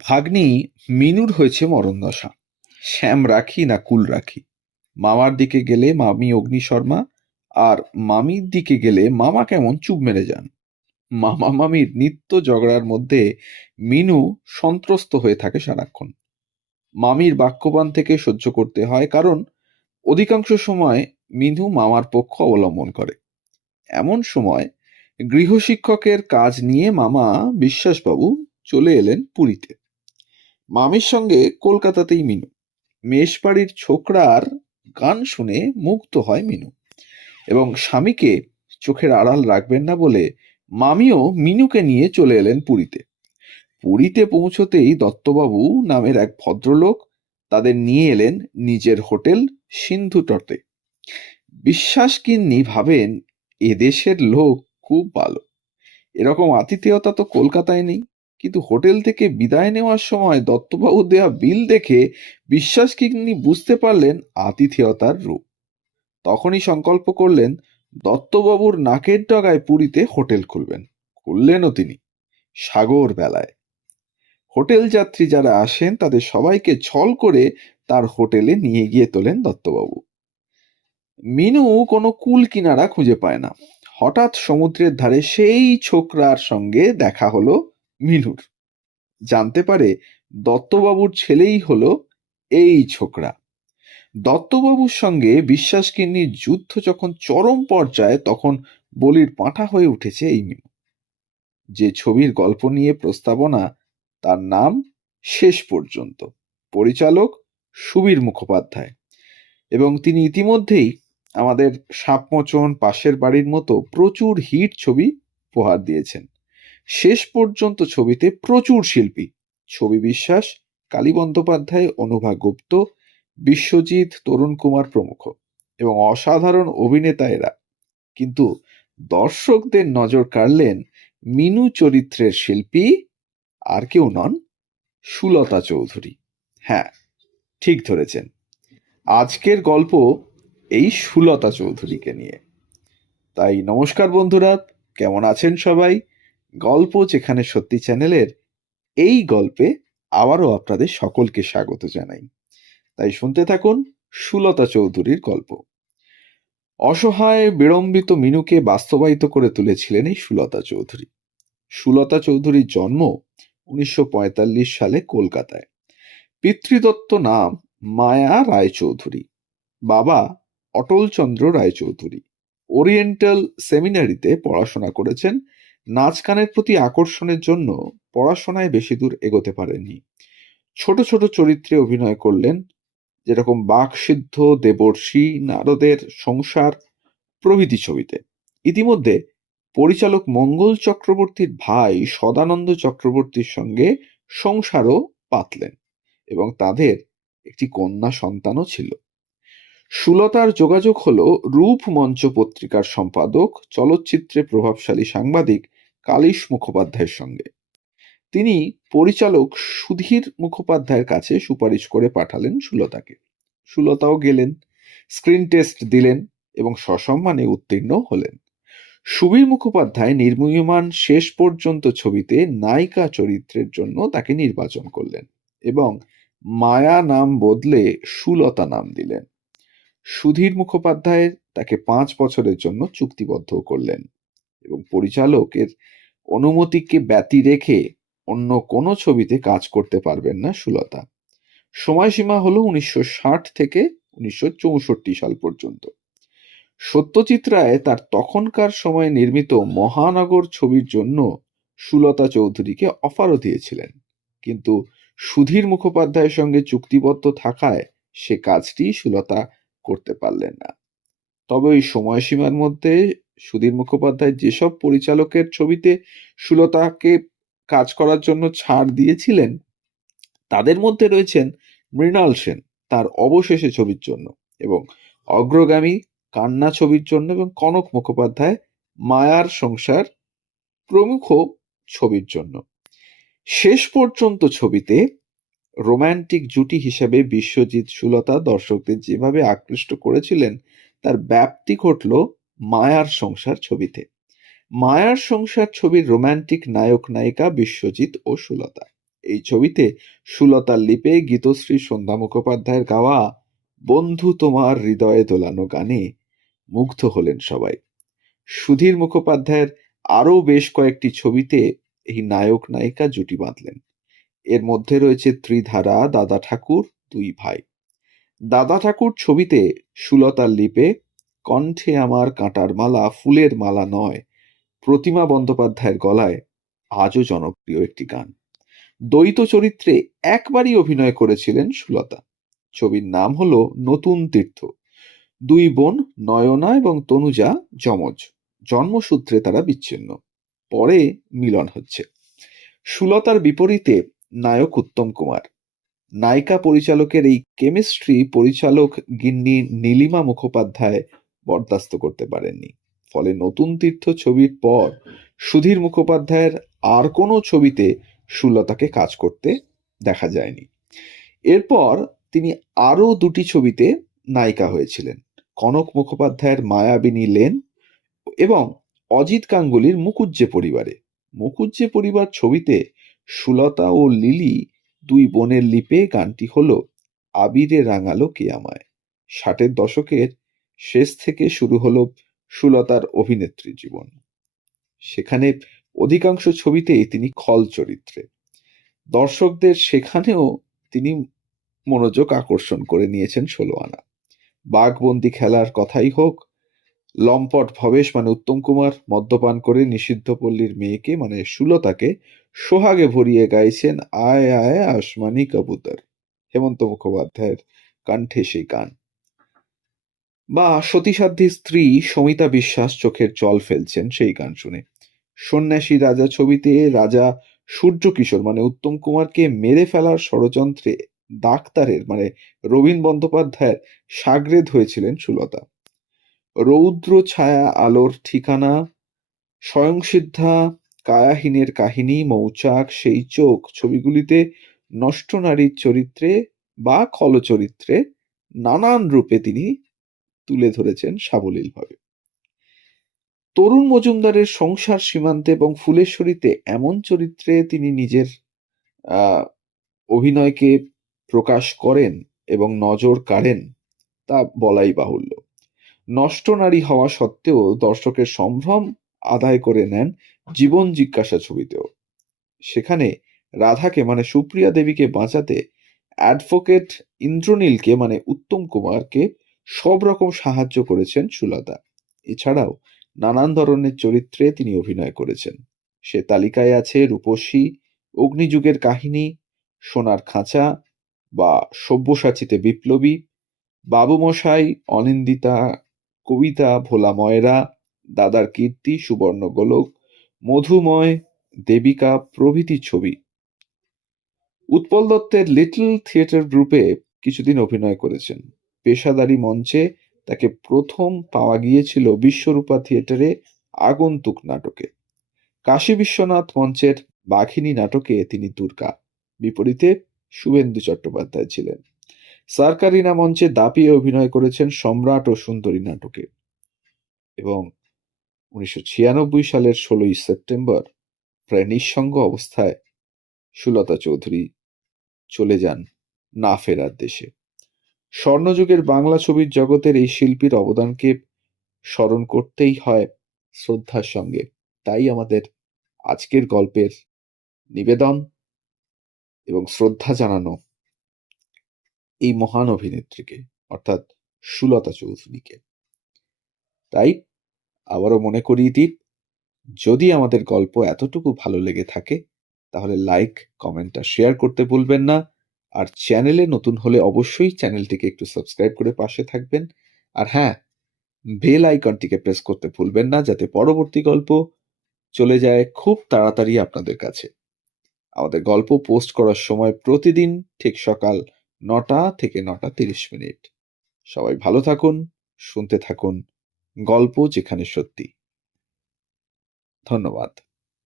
ভাগ্নি মিনুর হয়েছে মরণদশা। শ্যাম রাখি না কুল রাখি। মামার দিকে গেলে মামি অগ্নিশর্মা, আর মামির দিকে গেলে মামা কেমন চুপ মেরে যান। মামা মামির নিত্য ঝগড়ার মধ্যে মিনু সন্ত্রস্ত হয়ে থাকে সারাক্ষণ। মামির বাক্যবাণ থেকে সহ্য করতে হয়, কারণ অধিকাংশ সময় মিনু মামার পক্ষ অবলম্বন করে। এমন সময় গৃহশিক্ষকের কাজ নিয়ে মামা বিশ্বাসবাবু চলে এলেন পুরীতে। মামির সঙ্গে কলকাতাতেই মিনু। মেষবাড়ির ছোকরার গান শুনে মুগ্ধ হয় মিনু, এবং স্বামীকে চোখের আড়াল রাখবেন না বলে মামিও মিনুকে নিয়ে চলে এলেন পুরীতে। পুরীতে পৌঁছতেই দত্তবাবু নামের এক ভদ্রলোক তাদের নিয়ে এলেন নিজের হোটেল সিন্ধু তটে। বিশ্বাসগিন্নি ভাবেন এদেশের লোক খুব ভালো, এরকম আতিথেয়তা তো কলকাতায় নেই। কিন্তু হোটেল থেকে বিদায় নেওয়ার সময় দত্তবাবু দেয়া বিল দেখে বিশ্বাসগিন্নি বুঝতে পারলেন আতিথেয়তার রূপ। তখনই সংকল্প করলেন দত্তবাবুর নাকের ডগায় পুরীতে হোটেল খুলবেন। খুললেনও তিনি, সাগর বেলায়। হোটেল যাত্রী যারা আসেন তাদের সবাইকে ছল করে তার হোটেলে নিয়ে গিয়ে তোলেন দত্তবাবু। মিনু কোনো কুল কিনারা খুঁজে পায় না। হঠাৎ সমুদ্রের ধারে সেই ছোকরার সঙ্গে দেখা হলো মিনুর। জানতে পারে দত্তবাবুর ছেলেই হলো এই ছোকরা। দত্তবাবুর সঙ্গে বিশ্বাসগিন্নির যুদ্ধ যখন চরম পর্যায়ে, তখন বলির পাঁঠা হয়ে উঠেছে এই মিনু। যে ছবির গল্প নিয়ে প্রস্তাবনা, তার নাম শেষ পর্যন্ত। পরিচালক সুবীর মুখোপাধ্যায়, এবং তিনি ইতিমধ্যেই আমাদের সাপমোচন, পাশের বাড়ির মতো প্রচুর হিট ছবি উপহার দিয়েছেন। শেষ পর্যন্ত ছবিতে প্রচুর শিল্পী: ছবি বিশ্বাস, কালী বন্দ্যোপাধ্যায়, অনুভা গুপ্ত, বিশ্বজিৎ, তরুণ কুমার প্রমুখ, এবং অসাধারণ অভিনেতা এরা। কিন্তু দর্শকদের নজর কাড়লেন মিনু চরিত্রের শিল্পী আর কেউ নন, সুলতা চৌধুরী। হ্যাঁ, ঠিক ধরেছেন, আজকের গল্প এই সুলতা চৌধুরীকে নিয়ে। তাই নমস্কার বন্ধুরা, কেমন আছেন সবাই? গল্প যেখানে সত্যি চ্যানেলের এই গল্পে আবারও আপনাদের সকলকে স্বাগত জানাই। তাই শুনতে থাকুন সুলতা চৌধুরীর গল্প। অসহায় বিড়ম্বিত মিনুকে বাস্তবায়িত করে তুলেছিলেন এই সুলতা চৌধুরী। সুলতা চৌধুরীর জন্ম 1945 সালে কলকাতায়। পিতৃদত্ত নাম মায়া রায়চৌধুরী। বাবা অটলচন্দ্র রায়চৌধুরী। ওরিয়েন্টাল সেমিনারিতে পড়াশোনা করেছেন। নাচ গানের প্রতি আকর্ষণের জন্য পড়াশোনায় বেশি দূর এগোতে পারেননি। ছোট ছোট চরিত্রে অভিনয় করলেন, যেরকম বাকসিদ্ধ, দেবর্ষি, নারদের সংসার প্রভৃতি ছবিতে। ইতিমধ্যে পরিচালক মঙ্গল চক্রবর্তীর ভাই সদানন্দ চক্রবর্তীর সঙ্গে সংসারও পাতলেন, এবং তাদের একটি কন্যা সন্তানও ছিল। সুলতার যোগাযোগ হলো রূপ মঞ্চ পত্রিকার সম্পাদক, চলচ্চিত্রে প্রভাবশালী সাংবাদিক কালীশ মুখোপাধ্যায়ের সঙ্গে। তিনি পরিচালক সুধীর মুখোপাধ্যায়ের কাছে সুপারিশ করে পাঠালেন সুলতাকে। সুলতাও গেলেন, স্ক্রিন টেস্ট দিলেন এবং সসম্মানে উত্তীর্ণ হলেন। সুবীর মুখোপাধ্যায় নির্মীয়মান শেষ পর্যন্ত ছবিতে নায়িকা চরিত্রের জন্য তাকে নির্বাচন করলেন এবং মায়া নাম বদলে সুলতা নাম দিলেন। সুধীর মুখোপাধ্যায় তাকে 5 বছরের জন্য চুক্তিবদ্ধ করলেন, এবং পরিচালকের অনুমতিকে ব্যতি রেখে অন্য কোনো ছবিতে কাজ করতে পারবেন না সুলতা। সময়সীমা হলো 1960 থেকে 1964 সাল পর্যন্ত। সত্যজিৎ রায় তার তখনকার সময়ে নির্মিত মহানগর ছবির জন্য সুলতা চৌধুরীকে অফারও দিয়েছিলেন, কিন্তু সুধীর মুখোপাধ্যায়ের সঙ্গে চুক্তিবদ্ধ থাকায় সে কাজটি সুলতা করতে পারলেন না। তবে ওই সময়সীমার মধ্যে সুধীর মুখোপাধ্যায় যেসব পরিচালকের ছবিতে সুলতাকে কাজ করার জন্য ছাড় দিয়েছিলেন, তাদের মধ্যে রয়েছেন মৃণাল সেন তার অবশেষে ছবির জন্য, এবং অগ্রগামী কান্না ছবির জন্য, এবং কনক মুখোপাধ্যায় মায়ার সংসার প্রমুখ ছবির জন্য। শেষ পর্যন্ত ছবিতে রোমান্টিক জুটি হিসেবে বিশ্বজিৎ সুলতা দর্শকদের যেভাবে আকৃষ্ট করেছিলেন, তার ব্যাপ্তি ঘটল মায়ার সংসার ছবিতে। মায়ার সংসার ছবির রোমান্টিক নায়ক নায়িকা বিশ্বজিৎ ও সুলতা, এই ছবিতে সুলতার লিপে গীতশ্রী সন্ধ্যা মুখোপাধ্যায়ের গাওয়া বন্ধু তোমার হৃদয়ে দোলানো গানে মুগ্ধ হলেন সবাই। সুধীর মুখোপাধ্যায়ের আরও বেশ কয়েকটি ছবিতে এই নায়ক নায়িকা জুটি বাঁধলেন। এর মধ্যে রয়েছে ত্রিধারা, দাদা ঠাকুর, দুই ভাই। দাদা ঠাকুর ছবিতে সুলতার লিপে কণ্ঠে আমার কাঁটার মালা ফুলের মালা নয় প্রতিমা বন্দ্যোপাধ্যায়ের গলায় আজও জনপ্রিয় একটি গান। দ্বৈত চরিত্রে একবারই অভিনয় করেছিলেন সুলতা। ছবির নাম হলো নতুন তীর্থ। দুই বোন নয়না এবং তনুজা যমজ। জন্মসূত্রে তারা বিচ্ছিন্ন, পরে মিলন হচ্ছে। সুলতার বিপরীতে নায়ক উত্তম কুমার। নায়িকা পরিচালকের এই কেমিস্ট্রি পরিচালক গিন্নি নীলিমা মুখোপাধ্যায় বরদাস্ত করতে পারেননি। ফলে নতুন তীর্থ ছবির পর সুধীর মুখোপাধ্যায়ের আর কোনো ছবিতে সুলতাকে কাজ করতে দেখা যায়নি। এরপর তিনি আরও দুটি ছবিতে নায়িকা হয়েছিলেন, কনক মুখোপাধ্যায়ের মায়াবিনী লেন এবং অজিত গাঙ্গুলির মুকুজ্জে পরিবারে। মুকুজ্জে পরিবার ছবিতে সুলতা ও লিলি দুই বোনের লিপে গানটি হলো আবিরে রাঙালো কে আমায়। 60-এর দশকের শেষ থেকে শুরু হলো সুলতার অভিনেত্রী জীবন। সেখানে অধিকাংশ ছবিতেই তিনি খল চরিত্রে। দর্শকদের সেখানেও তিনি মনোযোগ আকর্ষণ করে নিয়েছেন 16 আনা। বাঘবন্দি খেলার কথাই হোক, লম্পট ভবেশ মানে উত্তম কুমার মদ্যপান করে নিষিদ্ধ পল্লীর মেয়েকে মানে সুলতাকে সোহাগে ভরিয়ে গাইছেন আয় আয় আসমানি কবুতর, হেমন্ত মুখোপাধ্যায়ের কণ্ঠে সেই গান। বা সতীসাধ্যী স্ত্রী সমিতা বিশ্বাস চোখের জল ফেলছেন সেই গান শুনে। সন্ন্যাসী রাজা ছবিতে রাজা সূর্য কিশোর মানে উত্তম কুমারকে মেরে ফেলার ষড়যন্ত্রে ডাক্তারের মানে রবীন বন্দ্যোপাধ্যায়ের সাগরেদ হয়েছিলেন সুলতা। রৌদ্র ছায়া আলোর ঠিকানা, স্বয়ংসিদ্ধা, কায়াহীনের কাহিনী, মৌচাক, সেই চোখ ছবিগুলিতে নষ্ট নারীর চরিত্রে বা খল চরিত্রে নানান রূপে তিনি তুলে ধরেছেন সাবলীলভাবে। তরুণ মজুমদারের সংসার সীমান্তে এবং ফুলেশ্বরীতে এমন চরিত্রে তিনি নিজের অভিনয়কে প্রকাশ করেন এবং নজর কাড়েন তা বলাই বাহুল্য। নষ্ট নারী হওয়া সত্ত্বেও দর্শকের সম্ভ্রম আদায় করে নেন জীবন জিজ্ঞাসা ছবিতেও। সেখানে রাধাকে মানে সুপ্রিয়া দেবীকে বাঁচাতে অ্যাডভোকেট ইন্দ্রনীলকে মানে উত্তম কুমারকে সব রকম সাহায্য করেছেন সুলতা। এছাড়াও নানান ধরনের চরিত্রে তিনি অভিনয় করেছেন। সে তালিকায় আছে রূপসী, অগ্নিযুগের কাহিনী, সোনার খাঁচা বা সব্যসাচীতে বিপ্লবী, বাবুমশাই, অনিন্দিতা, কবিতা, ভোলা ময়রা, দাদার কীর্তি, সুবর্ণ গোলক, মধুময়, দেবিকা প্রভৃতি ছবি। উৎপল দত্তের লিটল থিয়েটার গ্রুপে কিছুদিন অভিনয় করেছেন। পেশাদারি মঞ্চে তাকে প্রথম পাওয়া গিয়েছিল বিশ্বরূপা থিয়েটারে আগন্তুক নাটকে। কাশী বিশ্বনাথ মঞ্চের বাঘিনী নাটকে তিনি দুর্গা, বিপরীতে শুভেন্দু চট্টোপাধ্যায় ছিলেন। সার্কারিনা মঞ্চে দাপিয়ে অভিনয় করেছেন সম্রাট ও সুন্দরী নাটকে। এবং 1996 সালের 16 সেপ্টেম্বর প্রায় নিঃসঙ্গ অবস্থায় সুলতা চৌধুরী চলে যান না ফেরার দেশে। স্বর্ণযুগের বাংলা ছবির জগতের এই শিল্পীর অবদানকে স্মরণ করতেই হয় শ্রদ্ধার সঙ্গে। তাই আমাদের আজকের গল্পের নিবেদন এবং শ্রদ্ধা জানানো এই মহান অভিনেত্রীকে, অর্থাৎ সুলতা চৌধুরীকে। তাই আবারও মনে করিয়ে দিই, যদি আমাদের গল্প এতটুকু ভালো লেগে থাকে তাহলে লাইক, কমেন্ট আর শেয়ার করতে ভুলবেন না। আর চ্যানেলে নতুন হলে অবশ্যই চ্যানেলটিকে একটু সাবস্ক্রাইব করে পাশে থাকবেন। আর হ্যাঁ, বেল আইকনটিকে প্রেস করতে ভুলবেন না যাতে পরবর্তী গল্প চলে যায় খুব তাড়াতাড়ি আপনাদের কাছে। আমাদের গল্প পোস্ট করার সময় প্রতিদিন ঠিক সকাল 9টা থেকে 9টা 30 মিনিট। সবাই ভালো থাকুন, শুনতে থাকুন গল্প যেখানে সত্যি। ধন্যবাদ।